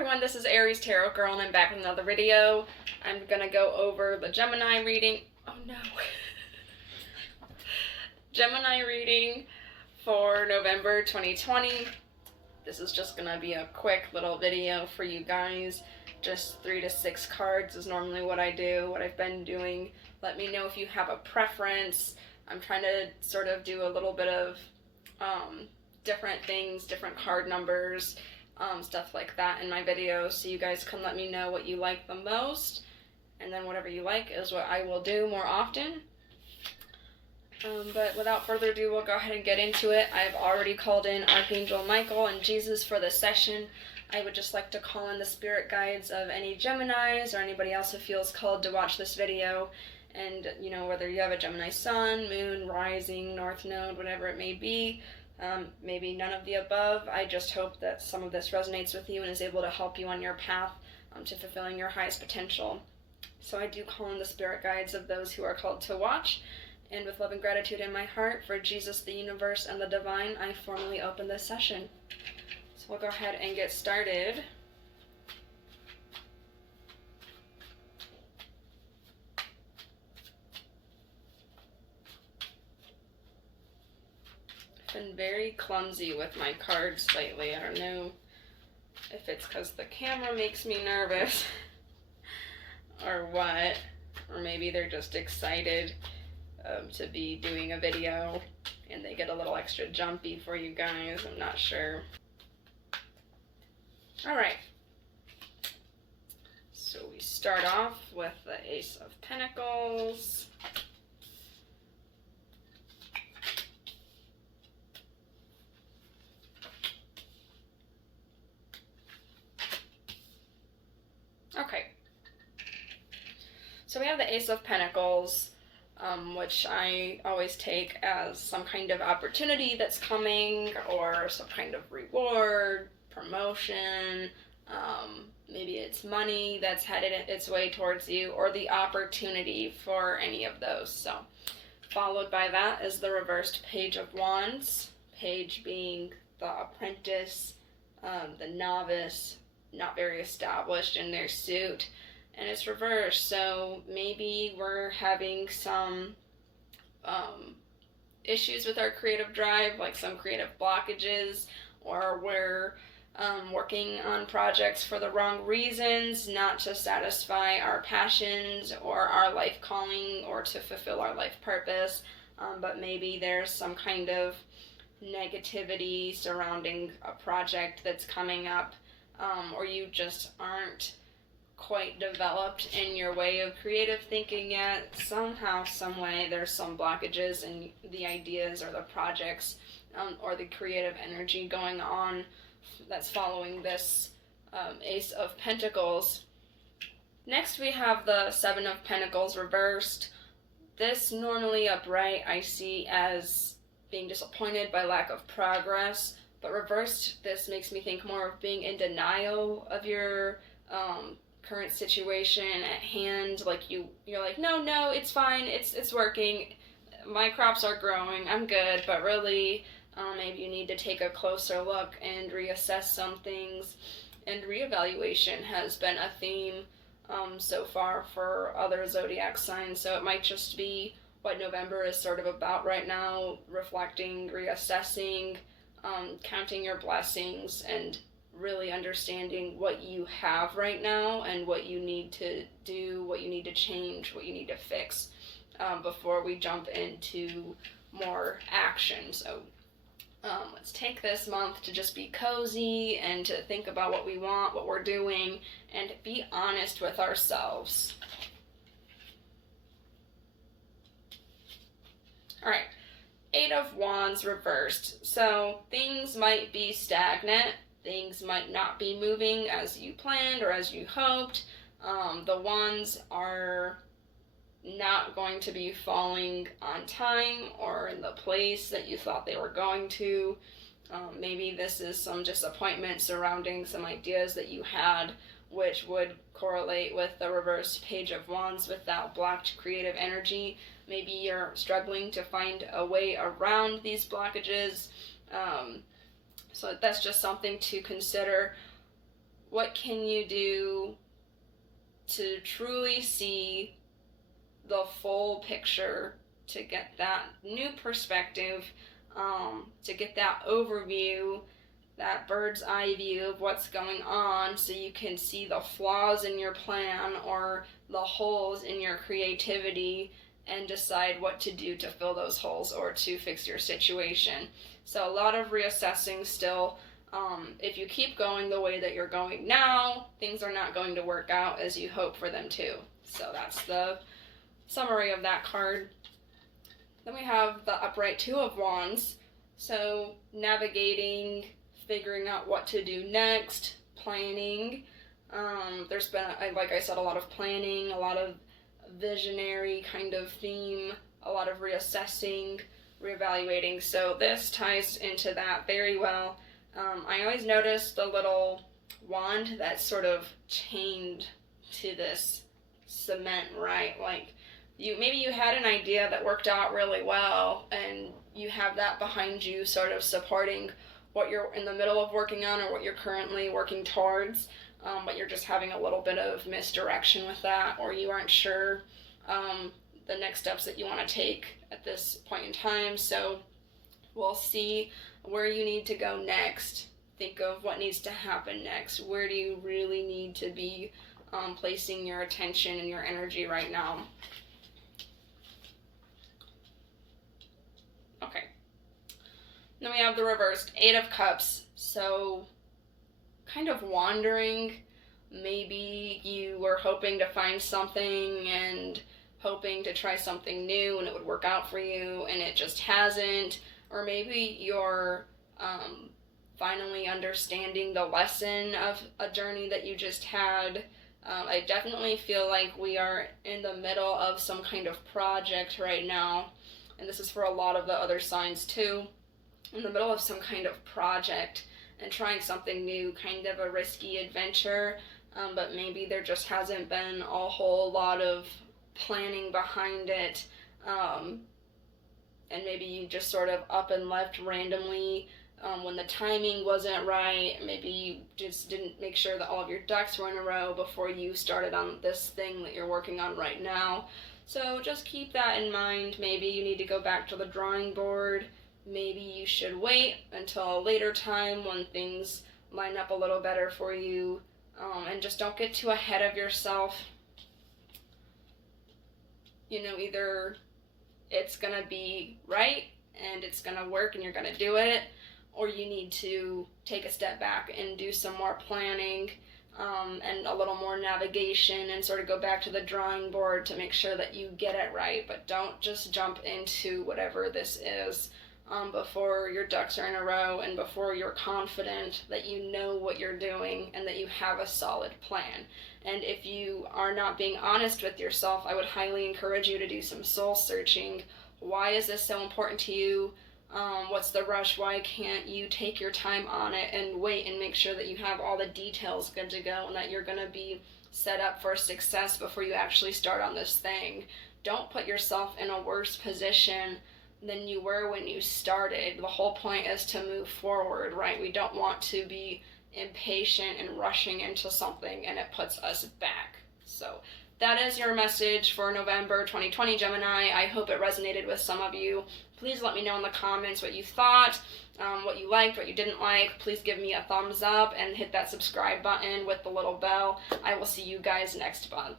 everyone, this is Aries Tarot Girl and I'm back with another video. I'm gonna go over the Gemini reading. Oh no. Gemini reading for November 2020. This is just gonna be a quick little video for you guys. Just 3 to 6 cards is normally what I do, what I've been doing. Let me know if you have a preference. I'm trying to sort of do a little bit of different things, different card numbers, stuff like that in my videos, so you guys can let me know what you like the most, and then whatever you like is what I will do more often. But without further ado, we'll go ahead and get into it. I've already called in Archangel Michael and Jesus for this session. I would just like to call in the spirit guides of any Geminis or anybody else who feels called to watch this video. And, you know, whether you have a Gemini sun, moon, rising, north node, whatever it may be, maybe none of the above. I just hope that some of this resonates with you and is able to help you on your path to fulfilling your highest potential. So I do call in the spirit guides of those who are called to watch. And with love and gratitude in my heart for Jesus, the universe, and the divine, I formally open this session. So we'll go ahead and get started. Been very clumsy with my cards lately. I don't know if it's because the camera makes me nervous or what, or maybe they're just excited to be doing a video and they get a little extra jumpy for you guys. I'm not sure. Alright, so we start off with the Ace of Pentacles. Okay, so we have the Ace of Pentacles, which I always take as some kind of opportunity that's coming, or some kind of reward, promotion, maybe it's money that's headed its way towards you, or the opportunity for any of those. So, followed by that is the reversed Page of Wands, page being the apprentice, the novice, not very established in their suit, and it's reversed. So maybe we're having some issues with our creative drive, like some creative blockages, or we're working on projects for the wrong reasons, not to satisfy our passions or our life calling or to fulfill our life purpose, but maybe there's some kind of negativity surrounding a project that's coming up, or you just aren't quite developed in your way of creative thinking yet. Somehow, some way, there's some blockages in the ideas or the projects or the creative energy going on that's following this Ace of Pentacles. Next, we have the Seven of Pentacles reversed. This, normally upright, I see as being disappointed by lack of progress, but reversed, this makes me think more of being in denial of your current situation at hand. Like you're like, no, it's fine, it's working, my crops are growing, I'm good, but really maybe you need to take a closer look and reassess some things. And reevaluation has been a theme so far for other zodiac signs, so it might just be what November is sort of about right now, reflecting, reassessing, counting your blessings, and really understanding what you have right now and what you need to do, what you need to change, what you need to fix before we jump into more action. So let's take this month to just be cozy and to think about what we want, what we're doing, and be honest with ourselves. Alright, Eight of Wands reversed. So things might be stagnant. Things might not be moving as you planned or as you hoped. The wands are not going to be falling on time or in the place that you thought they were going to. Maybe this is some disappointment surrounding some ideas that you had, which would correlate with the reversed Page of Wands with that blocked creative energy. Maybe you're struggling to find a way around these blockages. So that's just something to consider. what can you do to truly see the full picture, to get that new perspective, to get that overview, that bird's eye view of what's going on, so you can see the flaws in your plan or the holes in your creativity and decide what to do to fill those holes or to fix your situation. So a lot of reassessing still. If you keep going the way that you're going now, things are not going to work out as you hope for them to. So that's the summary of that card. Then we have the upright Two of Wands. So navigating, figuring out what to do next, planning. There's been, like I said, a lot of planning, a lot of visionary kind of theme, a lot of reassessing, reevaluating. So this ties into that very well. I always notice the little wand that's sort of chained to this cement, right? Like maybe you had an idea that worked out really well, and you have that behind you sort of supporting what you're in the middle of working on or what you're currently working towards, but you're just having a little bit of misdirection with that, or you aren't sure the next steps that you want to take at this point in time. So we'll see where you need to go next. Think of what needs to happen next. Where do you really need to be placing your attention and your energy right now? Okay. Then we have the reversed Eight of Cups. So kind of wandering. Maybe you were hoping to find something and hoping to try something new and it would work out for you, and it just hasn't. Or maybe you're finally understanding the lesson of a journey that you just had. I definitely feel like we are in the middle of some kind of project right now, and this is for a lot of the other signs too. In the middle of some kind of project and trying something new, kind of a risky adventure, but maybe there just hasn't been a whole lot of planning behind it, and maybe you just sort of up and left randomly when the timing wasn't right. Maybe you just didn't make sure that all of your ducks were in a row before you started on this thing that you're working on right now. So just keep that in mind. Maybe you need to go back to the drawing board. Maybe you should wait until a later time when things line up a little better for you, and just don't get too ahead of yourself. You know, either it's gonna be right and it's gonna work and you're gonna do it, or you need to take a step back and do some more planning, and a little more navigation, and sort of go back to the drawing board to make sure that you get it right. But don't just jump into whatever this is before your ducks are in a row and before you're confident that you know what you're doing and that you have a solid plan. And if you are not being honest with yourself, I would highly encourage you to do some soul searching. Why is this so important to you? What's the rush? Why can't you take your time on it and wait and make sure that you have all the details good to go and that you're going to be set up for success before you actually start on this thing? Don't put yourself in a worse position than you were when you started. The whole point is to move forward, right? We don't want to be impatient and rushing into something, and it puts us back. So that is your message for November 2020, Gemini. I hope it resonated with some of you. Please let me know in the comments what you thought, what you liked, what you didn't like. Please give me a thumbs up and hit that subscribe button with the little bell. I will see you guys next month.